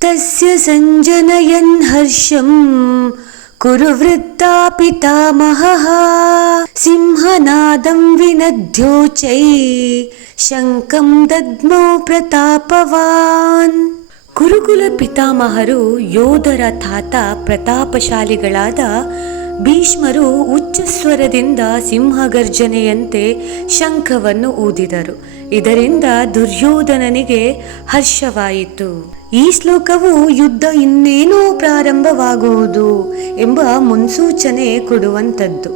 ತಸ್ಯ ಸಂಜನಯನ್ ಹರ್ಷಂ ಕುರು ವೃದ್ಧಾ ಪಿತಾಮಹಃ ಸಿಂಹನಾದಂ ವಿನದ್ಯೋಚೈ ಶಂಖಂ ದದ್ಮೌ ಪ್ರತಾಪವಾನ್. ಕುರುಕುಲ ಪಿತಾಮಹರು ಯೋಧರ ತಾತ ಪ್ರತಾಪಶಾಲಿಗಳಾದ ಭೀಷ್ಮರು ಉಚ್ಚಸ್ವರದಿಂದ ಸಿಂಹಗರ್ಜನೆಯಂತೆ ಶಂಖವನ್ನು ಊದಿದರು. ಇದರಿಂದ ದುರ್ಯೋಧನನಿಗೆ ಹರ್ಷವಾಯಿತು. ಈ ಶ್ಲೋಕವು ಯುದ್ಧ ಇನ್ನೇನೋ ಪ್ರಾರಂಭವಾಗುವುದು ಎಂಬ ಮುನ್ಸೂಚನೆ ಕೊಡುವಂಥದ್ದು.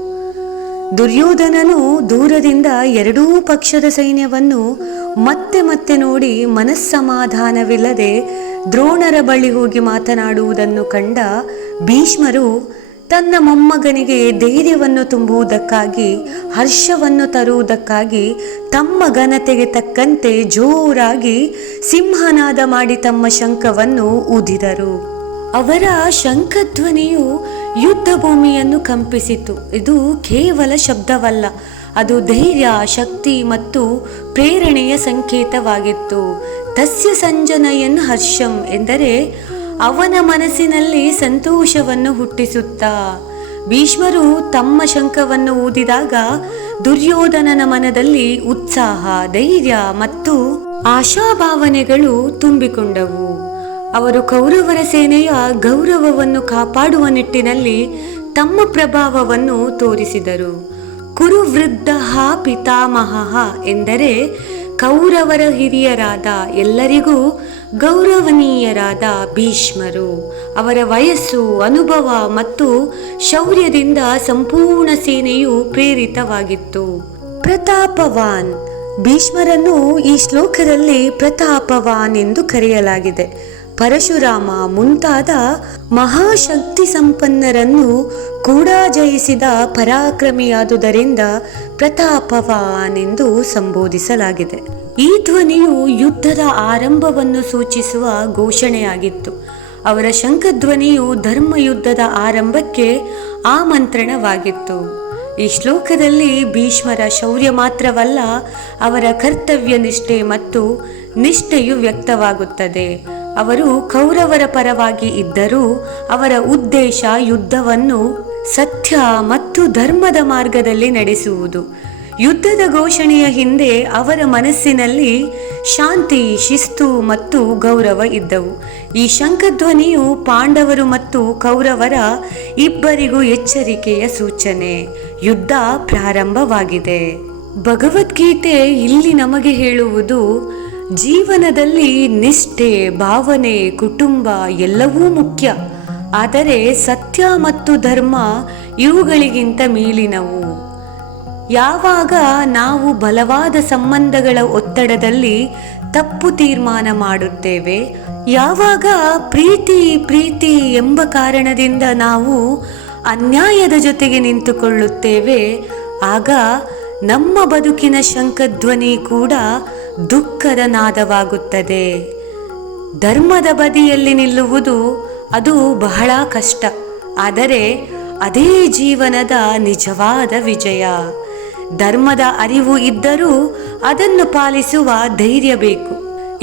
ದುರ್ಯೋಧನನು ದೂರದಿಂದ ಎರಡೂ ಪಕ್ಷದ ಸೈನ್ಯವನ್ನು ಮತ್ತೆ ಮತ್ತೆ ನೋಡಿ ಮನಸ್ಸಮಾಧಾನವಿಲ್ಲದೆ ದ್ರೋಣರ ಬಳಿ ಹೋಗಿ ಮಾತನಾಡುವುದನ್ನು ಕಂಡ ಭೀಷ್ಮರು ತನ್ನ ಮೊಮ್ಮಗನಿಗೆ ಧೈರ್ಯವನ್ನು ತುಂಬುವುದಕ್ಕಾಗಿ, ಹರ್ಷವನ್ನು ತರುವುದಕ್ಕಾಗಿ ತಮ್ಮ ಘನತೆಗೆ ತಕ್ಕಂತೆ ಜೋರಾಗಿ ಸಿಂಹನಾದ ಮಾಡಿ ತಮ್ಮ ಶಂಖವನ್ನು ಊದಿದರು. ಅವರ ಶಂಖಧ್ವನಿಯು ಯುದ್ಧ ಭೂಮಿಯನ್ನು ಕಂಪಿಸಿತು. ಇದು ಕೇವಲ ಶಬ್ದವಲ್ಲ, ಅದು ಧೈರ್ಯ, ಶಕ್ತಿ ಮತ್ತು ಪ್ರೇರಣೆಯ ಸಂಕೇತವಾಗಿತ್ತು. ತಸ್ಯ ಸಂಜನಯನ್ ಹರ್ಷಂ ಎಂದರೆ ಅವನ ಮನಸ್ಸಿನಲ್ಲಿ ಸಂತೋಷವನ್ನು ಹುಟ್ಟಿಸುತ್ತಾ. ಭೀಷ್ಮರು ತಮ್ಮ ಶಂಖವನ್ನು ಊದಿದಾಗ ದುರ್ಯೋಧನನ ಮನದಲ್ಲಿ ಉತ್ಸಾಹ, ಧೈರ್ಯ ಮತ್ತು ಆಶಾಭಾವನೆಗಳು ತುಂಬಿಕೊಂಡವು. ಅವರು ಕೌರವರ ಸೇನೆಯ ಗೌರವವನ್ನು ಕಾಪಾಡುವ ನಿಟ್ಟಿನಲ್ಲಿ ತಮ್ಮ ಪ್ರಭಾವವನ್ನು ತೋರಿಸಿದರು. ಕುರುವೃದ್ಧ ಪಿತಾಮಹಃ ಎಂದರೆ ಕೌರವರ ಹಿರಿಯರಾದ, ಎಲ್ಲರಿಗೂ ಗೌರವನೀಯರಾದ ಭೀಷ್ಮರು. ಅವರ ವಯಸ್ಸು, ಅನುಭವ ಮತ್ತು ಶೌರ್ಯದಿಂದ ಸಂಪೂರ್ಣ ಸೇನೆಯು ಪ್ರೇರಿತವಾಗಿತ್ತು. ಪ್ರತಾಪವಾನ್, ಭೀಷ್ಮರನ್ನು ಈ ಶ್ಲೋಕದಲ್ಲಿ ಪ್ರತಾಪವಾನ್ ಎಂದು ಕರೆಯಲಾಗಿದೆ. ಪರಶುರಾಮ ಮುಂತಾದ ಮಹಾಶಕ್ತಿ ಸಂಪನ್ನರನ್ನು ಕೂಡ ಜಯಿಸಿದ ಪರಾಕ್ರಮಿಯಾದುದರಿಂದ ಪ್ರತಾಪವಾನ್ ಎಂದು ಸಂಬೋಧಿಸಲಾಗಿದೆ. ಈ ಧ್ವನಿಯು ಯುದ್ಧದ ಆರಂಭವನ್ನು ಸೂಚಿಸುವ ಘೋಷಣೆಯಾಗಿತ್ತು. ಅವರ ಶಂಖಧ್ವನಿಯು ಧರ್ಮಯುದ್ಧದ ಆರಂಭಕ್ಕೆ ಆಮಂತ್ರಣವಾಗಿತ್ತು. ಈ ಶ್ಲೋಕದಲ್ಲಿ ಭೀಷ್ಮರ ಶೌರ್ಯ ಮಾತ್ರವಲ್ಲ, ಅವರ ಕರ್ತವ್ಯ ನಿಷ್ಠೆ ಮತ್ತು ನಿಷ್ಠೆಯು ವ್ಯಕ್ತವಾಗುತ್ತದೆ. ಅವರು ಕೌರವರ ಪರವಾಗಿ ಇದ್ದರೂ ಅವರ ಉದ್ದೇಶ ಯುದ್ಧವನ್ನು ಸತ್ಯ ಮತ್ತು ಧರ್ಮದ ಮಾರ್ಗದಲ್ಲಿ ನಡೆಸುವುದು. ಯುದ್ಧದ ಘೋಷಣೆಯ ಹಿಂದೆ ಅವರ ಮನಸ್ಸಿನಲ್ಲಿ ಶಾಂತಿ, ಶಿಸ್ತು ಮತ್ತು ಗೌರವ ಇದ್ದವು. ಈ ಶಂಖಧ್ವನಿಯು ಪಾಂಡವರು ಮತ್ತು ಕೌರವರ ಇಬ್ಬರಿಗೂ ಎಚ್ಚರಿಕೆಯ ಸೂಚನೆ. ಯುದ್ಧ ಪ್ರಾರಂಭವಾಗಿದೆ. ಭಗವದ್ಗೀತೆ ಇಲ್ಲಿ ನಮಗೆ ಹೇಳುವುದು, ಜೀವನದಲ್ಲಿ ನಿಷ್ಠೆ, ಭಾವನೆ, ಕುಟುಂಬ ಎಲ್ಲವೂ ಮುಖ್ಯ. ಆದರೆ ಸತ್ಯ ಮತ್ತು ಧರ್ಮ ಇವುಗಳಿಗಿಂತ ಮೇಲಿನವು. ಯಾವಾಗ ನಾವು ಬಲವಾದ ಸಂಬಂಧಗಳ ಒತ್ತಡದಲ್ಲಿ ತಪ್ಪು ತೀರ್ಮಾನ ಮಾಡುತ್ತೇವೆ, ಯಾವಾಗ ಪ್ರೀತಿ ಎಂಬ ಕಾರಣದಿಂದ ನಾವು ಅನ್ಯಾಯದ ಜೊತೆಗೆ ನಿಂತುಕೊಳ್ಳುತ್ತೇವೆ, ಆಗ ನಮ್ಮ ಬದುಕಿನ ಶಂಖಧ್ವನಿ ಕೂಡ ದುಃಖದ ನಾದವಾಗುತ್ತದೆ. ಧರ್ಮದ ಬದಿಯಲ್ಲಿ ನಿಲ್ಲುವುದು ಅದು ಬಹಳ ಕಷ್ಟ, ಆದರೆ ಅದೇ ಜೀವನದ ನಿಜವಾದ ವಿಜಯ. ಧರ್ಮದ ಅರಿವು ಇದ್ದರೂ ಅದನ್ನು ಪಾಲಿಸುವ ಧೈರ್ಯ ಬೇಕು.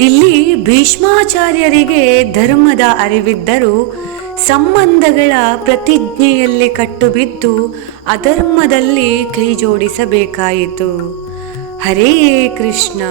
ಇಲ್ಲಿ ಭೀಷ್ಮಾಚಾರ್ಯರಿಗೆ ಧರ್ಮದ ಅರಿವಿದ್ದರೂ ಸಂಬಂಧಗಳ ಪ್ರತಿಜ್ಞೆಯಲ್ಲಿ ಕಟ್ಟುಬಿದ್ದು ಅಧರ್ಮದಲ್ಲಿ ಕೈ ಜೋಡಿಸಬೇಕಾಯಿತು. ಹರೇ ಕೃಷ್ಣ.